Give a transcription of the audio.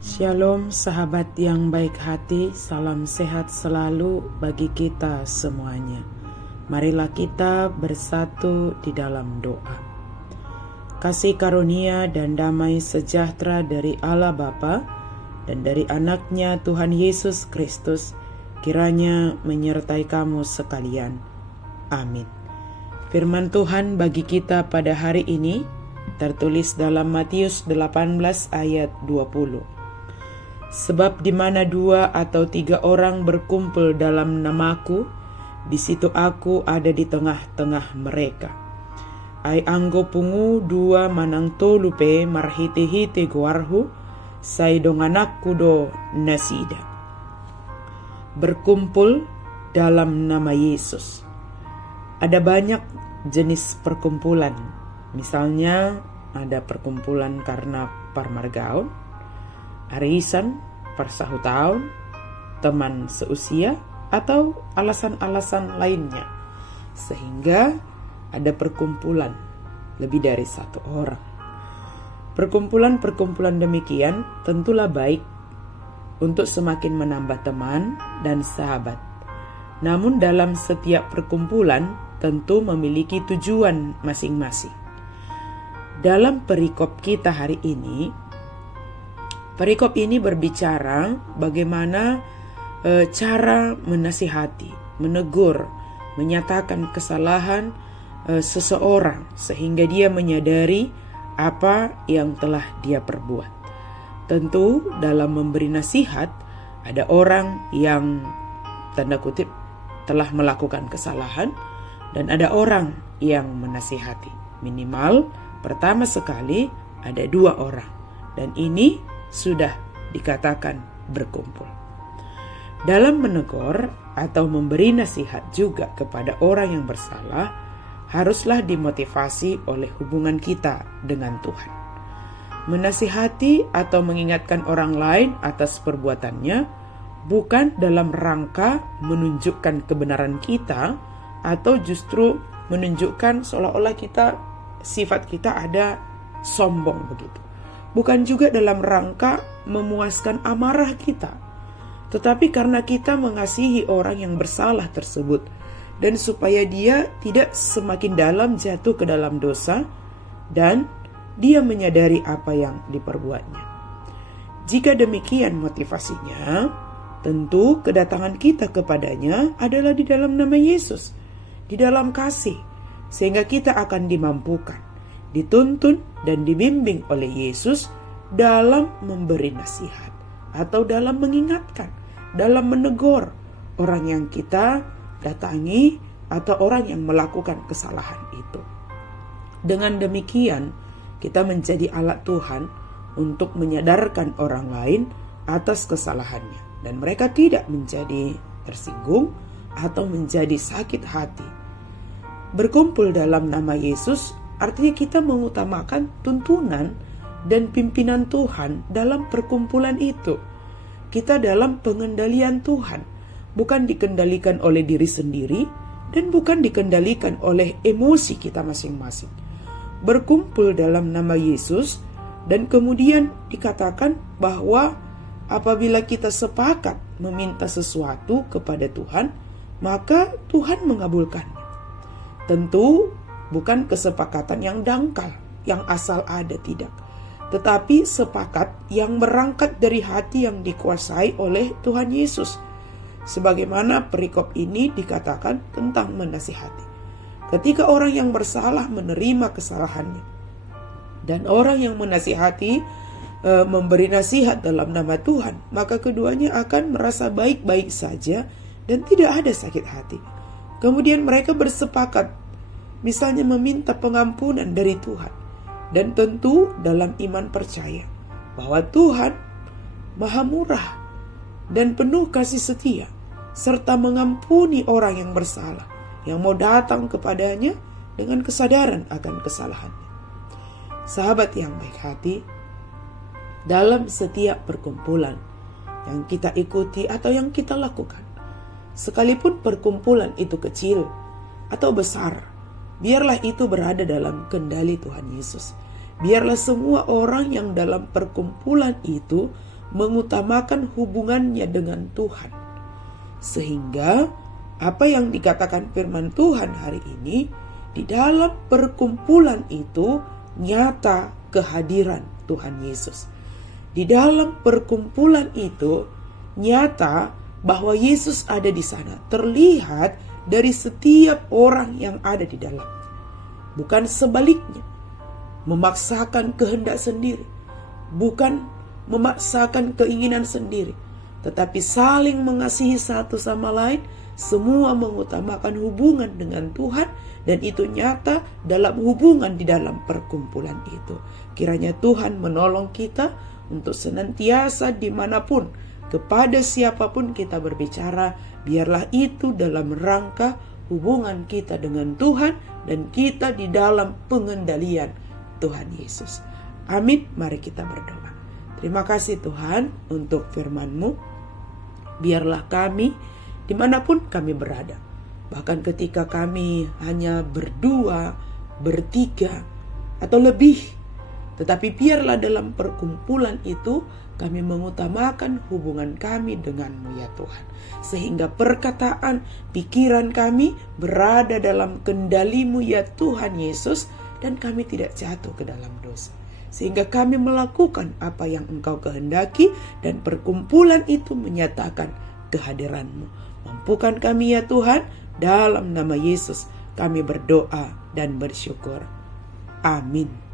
Shalom sahabat yang baik hati, salam sehat selalu bagi kita semuanya. Marilah kita bersatu di dalam doa. Kasih karunia dan damai sejahtera dari Allah Bapa dan dari anaknya Tuhan Yesus Kristus kiranya menyertai kamu sekalian. Amin. Firman Tuhan bagi kita pada hari ini tertulis dalam Matius 18 ayat 20. Sebab di mana 2 atau 3 orang berkumpul dalam namaku, di situ aku ada di tengah-tengah mereka. Ai anggo pungu 2 manang tolupe marhite-hite goarhu, sai donganakku do nasida. Berkumpul dalam nama Yesus. Ada banyak jenis perkumpulan. Misalnya ada perkumpulan karena parmargaon, arisan, persahutahun, teman seusia, atau alasan-alasan lainnya. Sehingga ada perkumpulan lebih dari 1 orang. Perkumpulan-perkumpulan demikian tentulah baik untuk semakin menambah teman dan sahabat. Namun dalam setiap perkumpulan tentu memiliki tujuan masing-masing. Dalam perikop kita hari ini, perikop ini berbicara bagaimana cara menasihati, menegur, menyatakan kesalahan seseorang sehingga dia menyadari apa yang telah dia perbuat. Tentu dalam memberi nasihat ada orang yang tanda kutip telah melakukan kesalahan dan ada orang yang menasihati. Minimal pertama sekali ada 2 orang dan ini sudah dikatakan berkumpul. Dalam menegur atau memberi nasihat juga kepada orang yang bersalah, haruslah dimotivasi oleh hubungan kita dengan Tuhan. Menasihati atau mengingatkan orang lain atas perbuatannya bukan dalam rangka menunjukkan kebenaran kita atau justru menunjukkan seolah-olah sifat kita ada sombong begitu. Bukan juga dalam rangka memuaskan amarah kita, tetapi karena kita mengasihi orang yang bersalah tersebut dan supaya dia tidak semakin dalam jatuh ke dalam dosa dan dia menyadari apa yang diperbuatnya. Jika demikian motivasinya, tentu kedatangan kita kepadanya adalah di dalam nama Yesus, di dalam kasih, sehingga kita akan dimampukan, dituntun dan dibimbing oleh Yesus dalam memberi nasihat atau dalam mengingatkan, dalam menegur orang yang kita datangi atau orang yang melakukan kesalahan itu. Dengan demikian, kita menjadi alat Tuhan untuk menyadarkan orang lain atas kesalahannya dan mereka tidak menjadi tersinggung atau menjadi sakit hati. Berkumpul dalam nama Yesus artinya kita mengutamakan tuntunan dan pimpinan Tuhan dalam perkumpulan itu. Kita dalam pengendalian Tuhan, bukan dikendalikan oleh diri sendiri dan bukan dikendalikan oleh emosi kita masing-masing. Berkumpul dalam nama Yesus dan kemudian dikatakan bahwa apabila kita sepakat meminta sesuatu kepada Tuhan, maka Tuhan mengabulkannya. Tentu bukan kesepakatan yang dangkal, yang asal ada, tidak. Tetapi sepakat yang berangkat dari hati yang dikuasai oleh Tuhan Yesus. Sebagaimana perikop ini dikatakan tentang menasihati. Ketika orang yang bersalah menerima kesalahannya, dan orang yang menasihati memberi nasihat dalam nama Tuhan, maka keduanya akan merasa baik-baik saja dan tidak ada sakit hati. Kemudian mereka bersepakat misalnya meminta pengampunan dari Tuhan. Dan tentu dalam iman percaya bahwa Tuhan Maha Murah dan penuh kasih setia, serta mengampuni orang yang bersalah, yang mau datang kepadanya dengan kesadaran akan kesalahannya. Sahabat yang baik hati, dalam setiap perkumpulan yang kita ikuti atau yang kita lakukan, sekalipun perkumpulan itu kecil atau besar, biarlah itu berada dalam kendali Tuhan Yesus. Biarlah semua orang yang dalam perkumpulan itu mengutamakan hubungannya dengan Tuhan. Sehingga apa yang dikatakan firman Tuhan hari ini, di dalam perkumpulan itu nyata kehadiran Tuhan Yesus. Di dalam perkumpulan itu nyata bahwa Yesus ada di sana, terlihat dari setiap orang yang ada di dalam. Bukan sebaliknya, memaksakan kehendak sendiri, bukan memaksakan keinginan sendiri, tetapi saling mengasihi satu sama lain, semua mengutamakan hubungan dengan Tuhan, dan itu nyata dalam hubungan di dalam perkumpulan itu. Kiranya Tuhan menolong kita untuk senantiasa dimanapun, kepada siapapun kita berbicara, biarlah itu dalam rangka hubungan kita dengan Tuhan dan kita di dalam pengendalian Tuhan Yesus. Amin. Mari kita berdoa. Terima kasih Tuhan untuk firman-Mu. Biarlah kami dimanapun kami berada, bahkan ketika kami hanya berdua, bertiga, atau lebih, tetapi biarlah dalam perkumpulan itu kami mengutamakan hubungan kami dengan-Mu ya Tuhan. Sehingga perkataan, pikiran kami berada dalam kendali-Mu ya Tuhan Yesus, dan kami tidak jatuh ke dalam dosa. Sehingga kami melakukan apa yang Engkau kehendaki, dan perkumpulan itu menyatakan kehadiran-Mu. Mampukan kami ya Tuhan, dalam nama Yesus kami berdoa dan bersyukur. Amin.